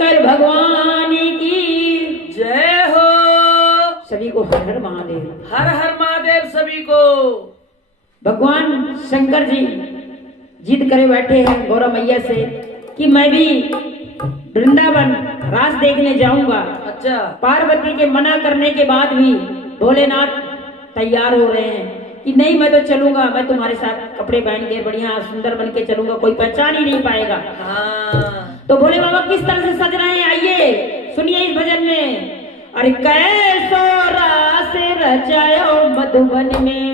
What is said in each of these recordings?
शंकर भगवान की जय हो। सभी को हर हर महादेव। हर हर महादेव सभी को। भगवान शंकर जी जिद करे बैठे हैं गौरा मैया से कि मैं भी वृंदावन रास देखने जाऊंगा। अच्छा। पार्वती के मना करने के बाद भी भोलेनाथ तैयार हो रहे हैं कि नहीं मैं तो चलूंगा, मैं तुम्हारे साथ कपड़े पहन के बढ़िया सुंदर बन के चलूंगा, कोई पहचान ही नहीं पाएगा। हाँ। तो भोले बाबा किस तरह से सज रहे हैं आइए सुनिए इस भजन में। अरे कैसो रास रचायो मधुबन में।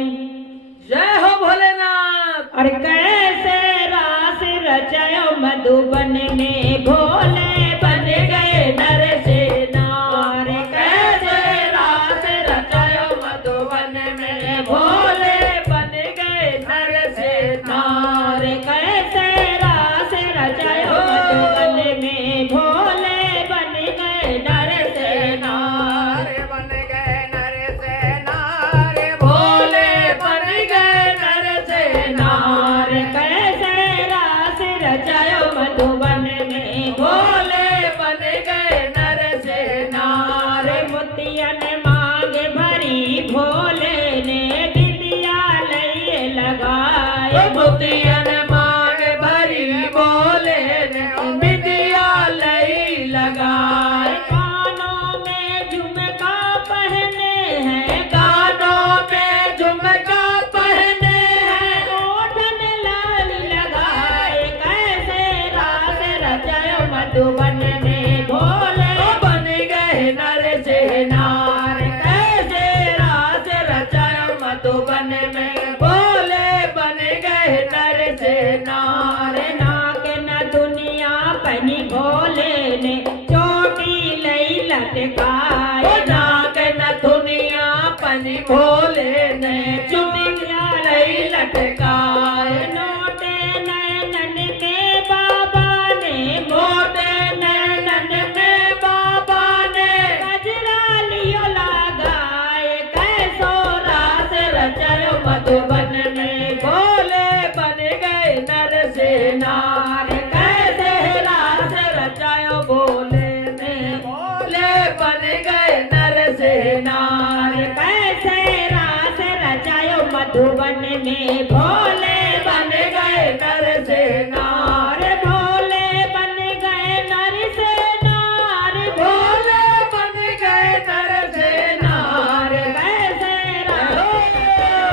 जय हो भोलेनाथ। अरे कैसे रास रचायो मधुबन में भोले बन गए नर से नार। कैसे रास रचायो मधुबन में भोले बन गए नर से नार। कैसे रास रचायो मधुबन में भोले बन गए नर से नार। बन गए नर से नार, भोले बन गए नर से नार। कैसे रास रचायो मधुबन में भोले बन गए नर से नार। मोतियन मांग भरी भोले ने बिंदिया लइए लगाए। मोतियन मांग भरी भोले ने बिंदिया लई लगाए। कानों में झुमका पहने हैं, कानों में झुमका पहने हैं, ओठन लाल लगाए। कैसे रास रचायो मधुबन में भोले बन गए नर से नार। कैसे रास रचायो मधुबन में भोले बन गए नर से नार। नाक न दुनिया पहनी भोले ने चोटी लई लटकाए। नाक न दुनिया पहनी भोले ने चुटिया लई लटकाए। नोटे नैनन के बाबा ने, मोटे नैनन में बाबा ने गजरा लियो लगाए। कैसो रास रचायो मधुबन में भोले बन गए नर से नार। कैसे रास रचायो भोले ने भोले बन गए नर से नार। कैसे रास रचायो मधुबन में भोले बन गए नर से नार। भोले बन गए नर से नार। भोले बन गए नर से नार। कैसे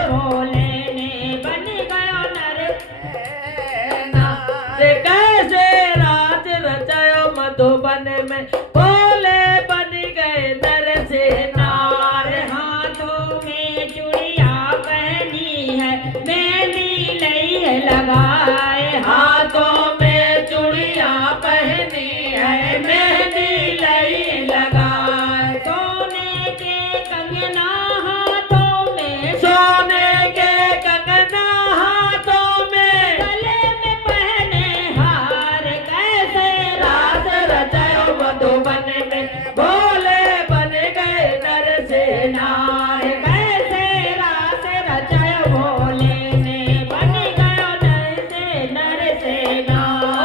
भोले ने बन गयो नर से नार। कैसे रास रचायो मधुबन में भोले बन गए नर से नार। हाथों में चूड़िया पहनी है, मेहंदी लई है लगाए। हाथों में चूड़िया पहनी है, मेहंदी लई लगाए। सोने के कंगना हाथों में, सोने के कंगना हाथों में, गले में पहने हार। कैसे रास रचायो मधुबन में भोले बन गए नर से नार। कैसे रास रचायो भोले ने बन गयो नर से नार।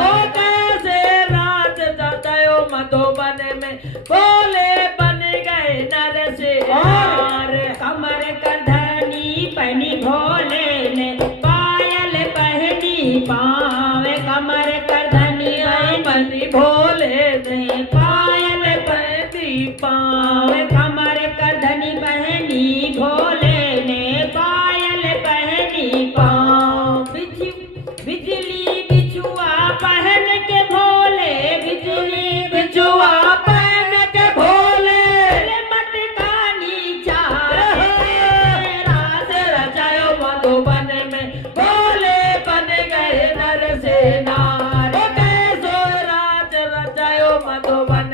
ओ कैसे रास रचायो मधुबन में भोले बन गए नर से नार। कमर करधनी पहनी भोले ने, पायल पहनी पाँव। कमर करधनी पहनी भोले ने, पायल पहनी पाँव। कमर करधनी पहनी भोले ने, पायल पहनी पाँव। बिजली बिछुआ पहन के भोले, बिजली बिछुआ पहन के भोले मटकानी चाहे। रास रचायो मधुबन में भोले बन गए नर से नार। कैसो रास रचायो मधुबन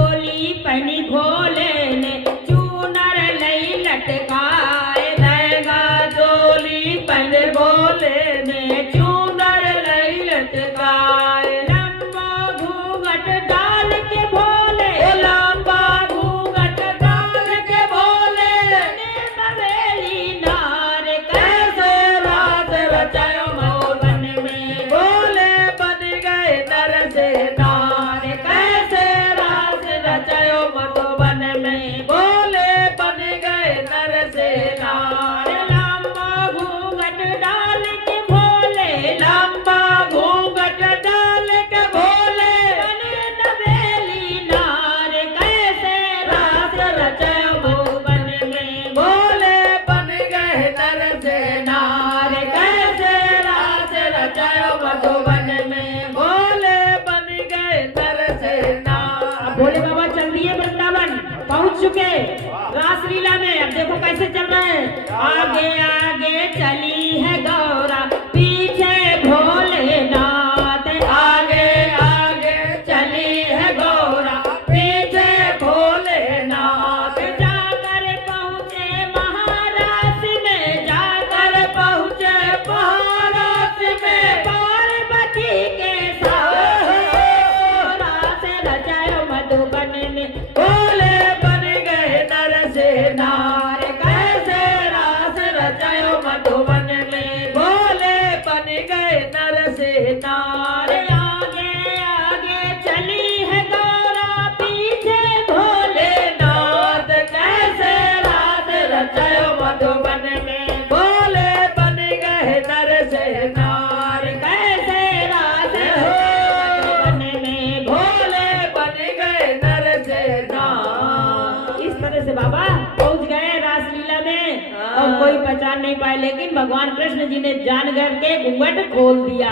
चोली पहनी भोले ने चूनर लई लटकाए लहंगा चोली पहने भोले ने चूनर लई लटकाए लंबा घूंघट डाल के भोले लंबा घूंघट डाल के भोले नवेली नार कैसे रात रचायो मधुबन में भोले बन गए नर से नार कैसे रात रचायो मधुबन में भोले बन गए नर से नार लंबा घूंघट डाल के भोले लंबा घूंघट डाल के भोले नवेली नार कैसे रात रचायो मधुबन में भोले बन गए नर से नार कैसे रात रचायो मधुबन में भोले बन गए नर से नार भोले बाबा चल दिए वृंदावन पहुंच चुके रासलीला में। अब देखो कैसे चल रहे हैं। आगे आगे चली है गौरा पीछे भोलेनाथ आगे आगे चली है गौरा पीछे भोलेनाथ जाकर पहुंचे महाराज में जाकर पहुंचे महाराज में पार्वती के साथ रास रचायो मधुबन में भोले बन गए नर से नार कैसे रास रचायो मधुबन में भोले बन गए नर से नार आगे आगे चली है गौरा पीछे भोलेनाथ कैसे रास रचायो मधुबन में भोले बन गए नर से नार कैसे रास मधुबन में भोले बन गए नर से नार इस तरह से बाबा पहुंच गए रासलीला में और कोई पहचान नहीं पाए, लेकिन भगवान कृष्ण जी ने जान करके घूंघट खोल दिया।